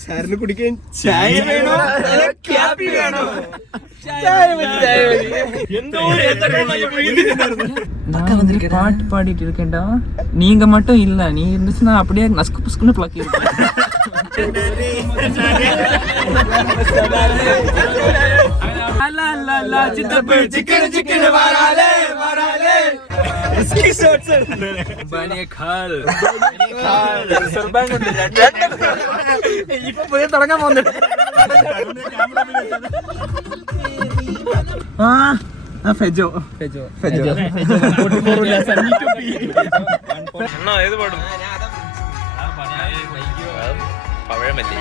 സാറിന് കുടിക്കാൻ ചായ വേണോ കാപ്പി വേണോ? பாட்டு பாடிட்டு இருக்கேன்டா, நீங்க மட்டும் இல்ல. நீ இருந்துச்சுன்னா அப்படியே நஸ்கு புஸ்குன்னு பிளக்கி ഇപ്പൊ പോയി തുടങ്ങാൻ പോകുന്നുണ്ട്. ഫെജോ ഫെജോ ഫെജോ ഏത് പാടും? പഴമല്ലേ?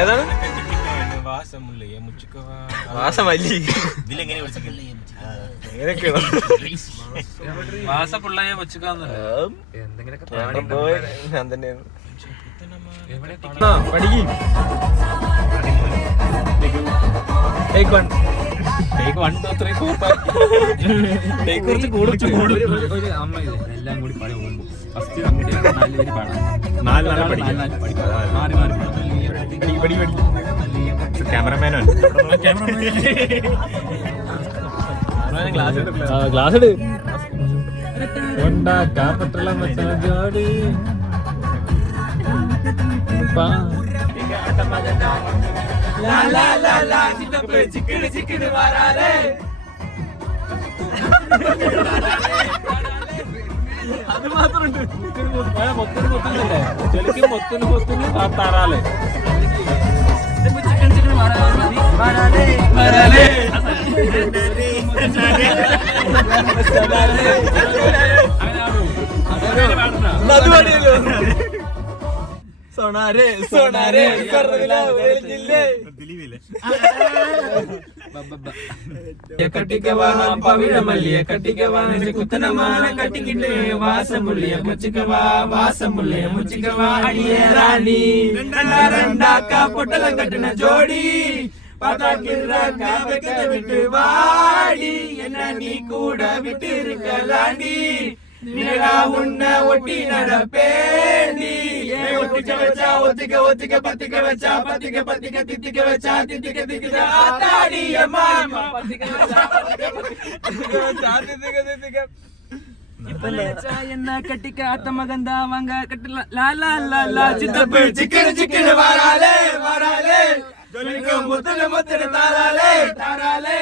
ഏതാണ്? വാസമല്ലി. വാസപ്പുള്ളയെ വെച്ചുക്കാന്ന് ഞാൻ തന്നെ പഠിക്കും. കുറച്ച് കൂടുതൽ അമ്മ എല്ലാം കൂടി പഴയ പോകുമ്പോ ഫസ്റ്റ് ക്യാമറമാനാണ്. ഗ്ലാസ് ഇട് കാപ്പട്ടെല്ലാം വെച്ച ജോഡി അത് മാത്രമുണ്ട്. മൊത്തം മൊത്തല്ലേ ചെലിക്കും മൊത്തം മൊത്തം താറാലേ സോണാരേ സോണാരേ കട്ടിക്കവാ പവിഴമല്ലിയ കട്ടിക്കവാ കുത്തനമാന കട്ടിക്കിട്ടേ വാസമുള്ളിയ മുച്ചിക്കവാ വാസമുള്ളിയ മുച്ചിക്കവാ അടിയേ റാണി രണ്ടാക്ക പൊട്ടലം കട്ടിന ജോഡി விட்டு வாடி என்ன நீ கூட விட்டு இருக்கலாண்டி நிலா உன்ன ஒட்டி நடப்பேண்டி ஒத்திக்க வச்சா ஒத்திக்க ஒத்திக்க பத்திக்க வச்சா பத்திக்க பத்திக்க தித்திக்க வச்சா தித்திக்க தித்திக்க ஆத்தாடி அம்மா பத்திக்க வச்சா பத்திக்க வச்சா தித்திக்க தித்திக்க என்ன கட்டிக்க அத்த மகந்தா வாங்க கட்டல லா லா லா லா சித்தப்பு சிக்கன சிக்கன வாராலே வாராலே முத்தன முத்தன தாராலே தாராலே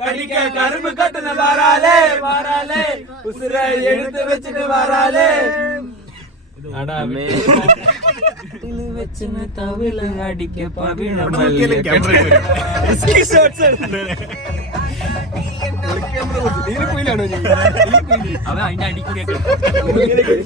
கடிக்க கரும்பு கட்டுன வாராலே வாராலே உசுர எடுத்து வச்சுட்டு வாராலே வச்சுன தவில அடிக்க பவிழம் അവൻ അതിന്റെ അടിക്കൂടിയൊക്കെ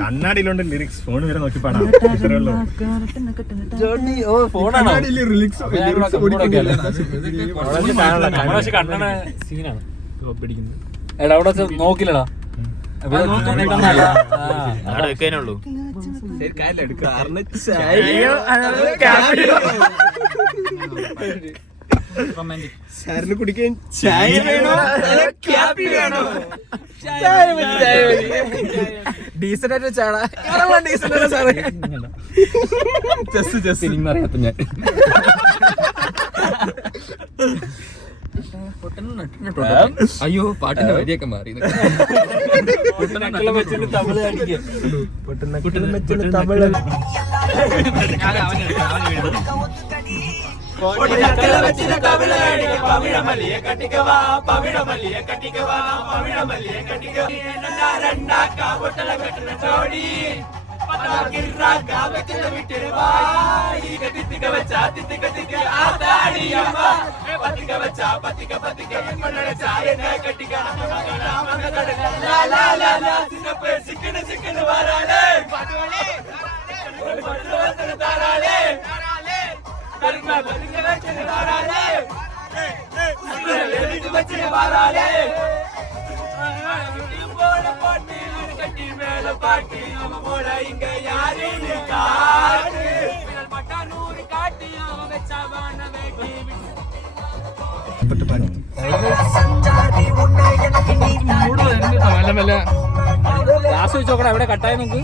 കണ്ണാടിയിലുണ്ട് ലിറിക്സ്. ഫോൺ വരെ നോക്കി പാടാം. കണ്ണട സീനാണ് എടാ അവിടെ നോക്കില്ലടാ വെക്കാനുള്ളൂ. സാറിന് കുടിക്കാൻ ചായ വേണോ കാപ്പി വേണോ? ഡീസന്റ് ചാടാ ഡീസന്റ് സാറേ. ജസ്റ്റ് സിനിമ അറിയാത്ത ഞാൻ അയ്യോ പാട്ടിന്റെ വരിയൊക്കെ മാറി. തമിഴ് അടിക്കുക തമിഴ് പവിഴമല്ലിയെ കട്ടിക്കവാ പവിഴമല്ലിയെ കട്ടിക്കവാ പവിഴമല്ലിയെ കട്ടിക്കവാ പൊട്ടല കെട്ടുന്ന ചോടി തിത്തിക്ക വെച്ചാ തിത്തിക്ക തിക്ക ആത്താടി അമ്മ പത്തിക്ക വെച്ചാ പത്തിക്ക പത്തിക്ക ചായ കട്ടിക്ക ചിക്കന് ചിക്കന് വരാലേ താരാലേ വാരാലേ பாட்டு அவன் போல இங்க யாருன்னு காட்டு பட்டானூர் காட்டு அவன் வச்சாவான வேட்டி ആസ്വദിച്ചോക്കണം എവിടെ കട്ടായി നോക്ക്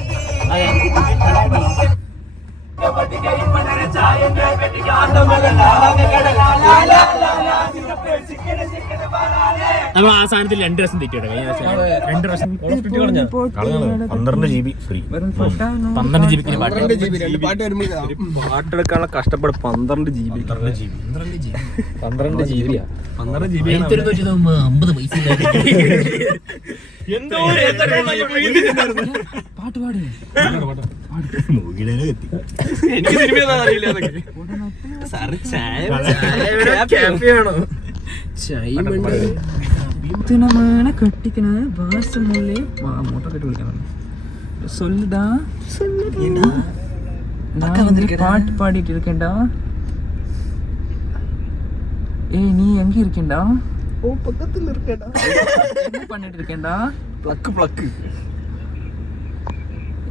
നമ്മൾ ആ സാധനത്തിൽ 2 രസം തെറ്റിയോട്ടെ 2 രസം 12 GB ഫ്രീ 12 GB പാട്ട് വരുമ്പോൾ പാട്ടെടുക്കാനുള്ള കഷ്ടപ്പാട് 12 GB 12 GB എന്തോ പാട്ട് പാട് എനിക്ക് സിനിമ അറിയില്ല കട്ടിക്കണ വാസമുള്ളേ മോട്ടോ കെട്ടി വിളിക്കണം சொல்லுடா பாட்டு பாடிட்டு இருக்கேன்டா ஏய் நீ எங்க இருக்கேன்டா ஓ பக்கத்துல இருக்கேடா என்ன பண்ணிட்டு இருக்கேன்டா ப்ளக்கு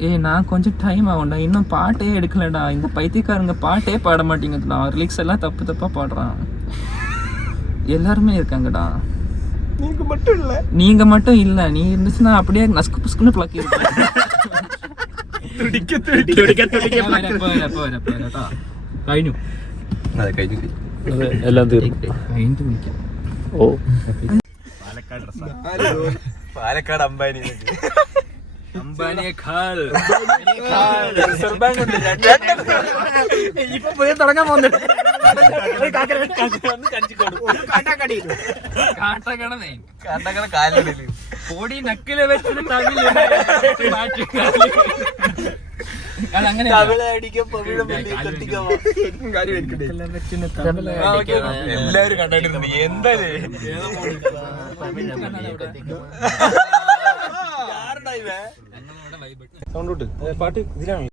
ஏய் நான் கொஞ்சம் டைம் ஆகும்டா இன்னும் பாட்டே எடுக்கலடா இந்த பைத்தியக்காரங்க பாட்டே பாட மாட்டேங்குதுடா லிரிக்ஸ் எல்லாம் தப்பா பாடுறான் எல்லாருமே இருக்காங்கடா நீங்க மட்டும் இல்ல நீ இருந்துச்சுன்னா அப்படியே நஸ்கு புஸ்குன்னு பிளக்கி കഴിഞ്ഞു എല്ലാം തീർന്നു ഓ പാലക്കാട് അംബാനിയേക്കാൾ ഇപ്പൊ പോയി തുടങ്ങാൻ പോകുന്നുണ്ട് പൊടി നക്കില് വെച്ചിട്ട് അങ്ങനെ എല്ലാവരും കണ്ടിട്ടുണ്ട് എന്തായാലും സൗണ്ട് വിട്ട് പാട്ട് ഇതിലാണ്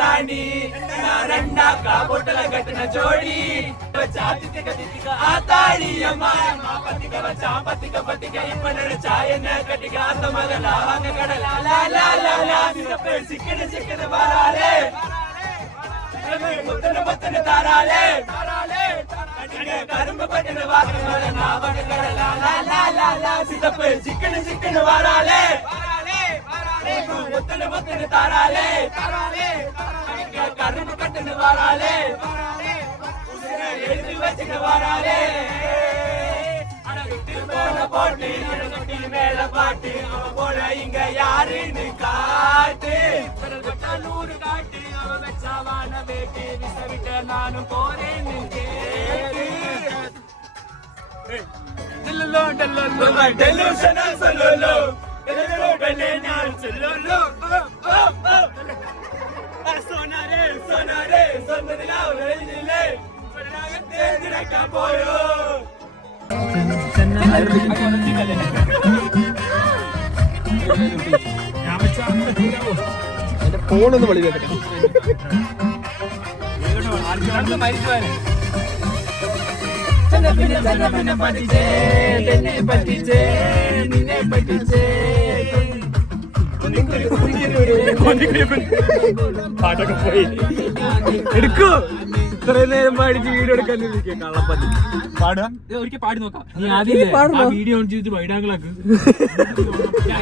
రాణి రెండాకా బొట్టల కట్టిన జోడి ఆతాడి అమ్మ పతిక వచ్చా పతిక ఇప్పటి చాయన కటిక అంత మగల వంగ కడల చిక్కన బారాలే ముత్తన తారాలే கரும்பு பட்டின சித்தப்பு சிக்கன வாராலே முத்தன தாராலே கரும்பு கட்டின வாராலே எழுதி வச்சுக்க வாராலே போட்டு மேல பாட்டு அவன் போல இங்க யாருன்னு காட்டு 100 காட்டு அவன் வச்சாவான வேட்டு விச விட்ட நானும் போறேன்னு delusional solo sonare sonadile പോയോ ഫോണൊന്ന് വിളി കേട്ടെ പാട്ടൊക്കെ പോയി എടുക്കൂ ഇത്രയും നേരം പാടിച്ച് വീഡിയോ എടുക്കാൻ കള്ളപ്പത്തി പാടുക ഒരിക്കൽ പാടി നോക്കാം നീ ആദ്യം വീഡിയോ ഓൺ ചെയ്തിട്ട് വൈഡാങ്കിളാക്ക്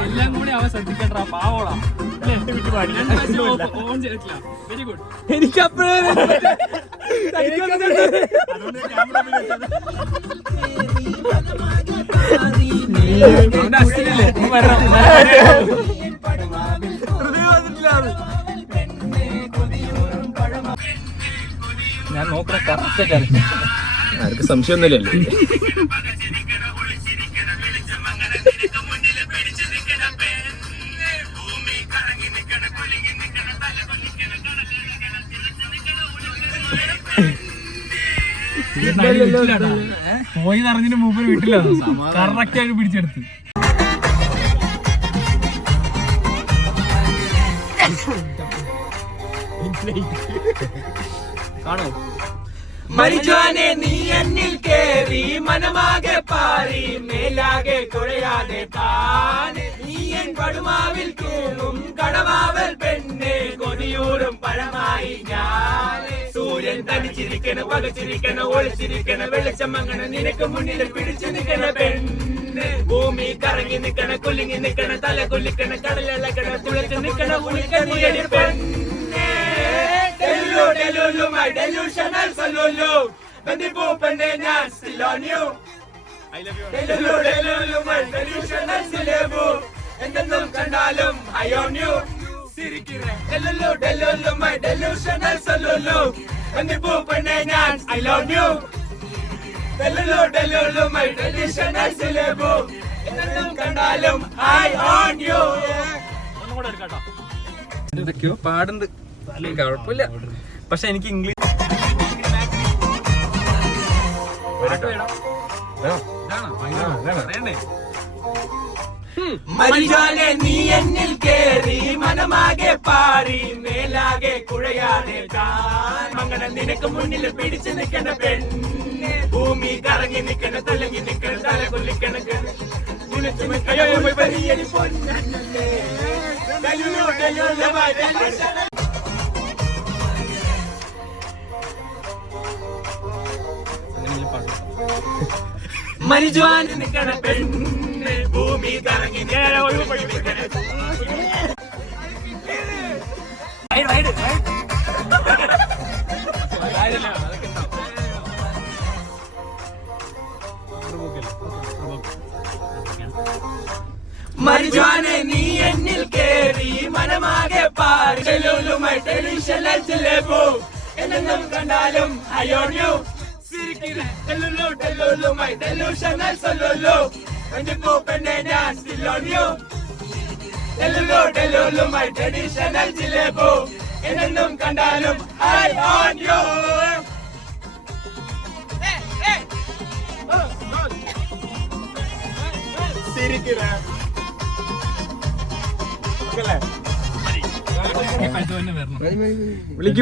എല്ലാം കൂടി അവൻ ശ്രദ്ധിക്കണ്ട പാവോളാ ഓൺ ചെയ്തിട്ടില്ല വെരി ഗുഡ് എനിക്കപ്പോഴേ ഞാൻ നോക്കണ കറക്റ്റ് ആർക്ക് സംശയമൊന്നുമില്ലല്ലോ പോയി നിറഞ്ഞിട്ട് മുമ്പ് വീട്ടിലാണ് കറക്റ്റ് ആയിട്ട് പിടിച്ചെടുത്ത് കാണോ? മരിജാനെ നീ എന്നിൽ കേറി മനമാകെ പാറി മേലാകെ കുഴയാതെ താനെ നീ എൻ പടുമാവിൽ തൂങ്ങും കടമാവൽ പെണ്ണെ കൊതിയൂറും പഴമായി ഞാൻ സൂര്യൻ തനിച്ചിരിക്കണ പകച്ചിരിക്കണ ഒളിച്ചിരിക്കണ വെളിച്ചമങ്ങണ നിനക്ക് മുന്നിൽ പിടിച്ചു നിൽക്കണ പെണ്ണ് ഭൂമി കറങ്ങി നിൽക്കണ കുലുങ്ങി നിൽക്കണ തല കൊല്ലിക്കണ കടലിളക്കണ തുളച്ചു നിൽക്കണ ഉളിക്കണിയടി പെണ്ണെ Delulu, delulu, my delusional solulu. When the poop and then I'm still on you. I love you. Delulu, delulu, my delusional silebu. And then I'm kandalum, I on you. Sirikire. Delulu, delulu, my delusional solulu. When the poop and then I love you. Delulu, delulu, my delusional silebu. And then I'm kandalum, I on you. എന്തൊക്കെയോ പാടുണ്ട്, കുഴപ്പമില്ല. പക്ഷെ എനിക്ക് English മരിജാനെ നീ എന്നിൽ കേറി മനമാകെ പാറി മേലാകെ കുഴയാതെ മങ്ങണ നിനക്ക് മുന്നിൽ പിടിച്ചു നിൽക്കണ പെണ്ണ് ഭൂമി കറങ്ങി നിൽക്കണ തലങ്ങി നിൽക്കണ തല കൊല്ലിക്കണ പൊന്നല്ലേ മരിജാൻ നിൽക്കണ പെണ്ണ് ഭൂമി കറങ്ങി മരിജാനെ നീ എന്നിൽ കേറി മനമാകെ പാറി ലുലുമായി ടെലിവിഷനിൽ ചിലപ്പോ എന്നും കണ്ടാലും അയോൺയു ലുലുമായി ടെലിവിഷനിൽ സൊല്ലുള്ളൂ എന്റെ പൂപ്പന്നെ ഞാൻ still on you ലുലുമായി ടെലിവിഷനിൽ ചിലപ്പോ എന്നും കണ്ടാലും I on you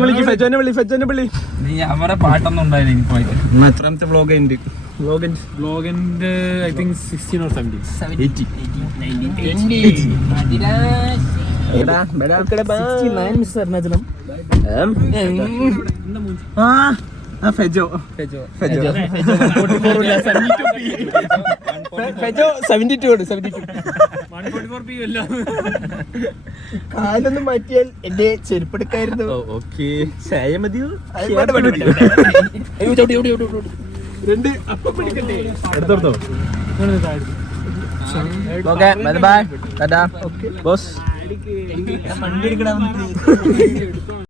വിളിക്ക് ഫെജോനെ വിളി. നീ അവരെ പാട്ടൊന്നും ഉണ്ടായില്ല എനിക്ക് പോയിട്ട്. എത്രാമത്തെ വ്ലോഗ് ഉണ്ട്? വ്ലോഗിന്റെ ഐ തിങ്ക് 16 or 17. കാലൊന്നും മാറ്റിയാൽ എന്റെ ചെരുപ്പെടുക്കായിരുന്നു. ഓക്കെ, ചായ മതിയോ? രണ്ട് അപ്പം പിടിക്കട്ടെ. എടുത്തോ. Okay, bye. Tata boss. വണ്ടി എടുക്കണം.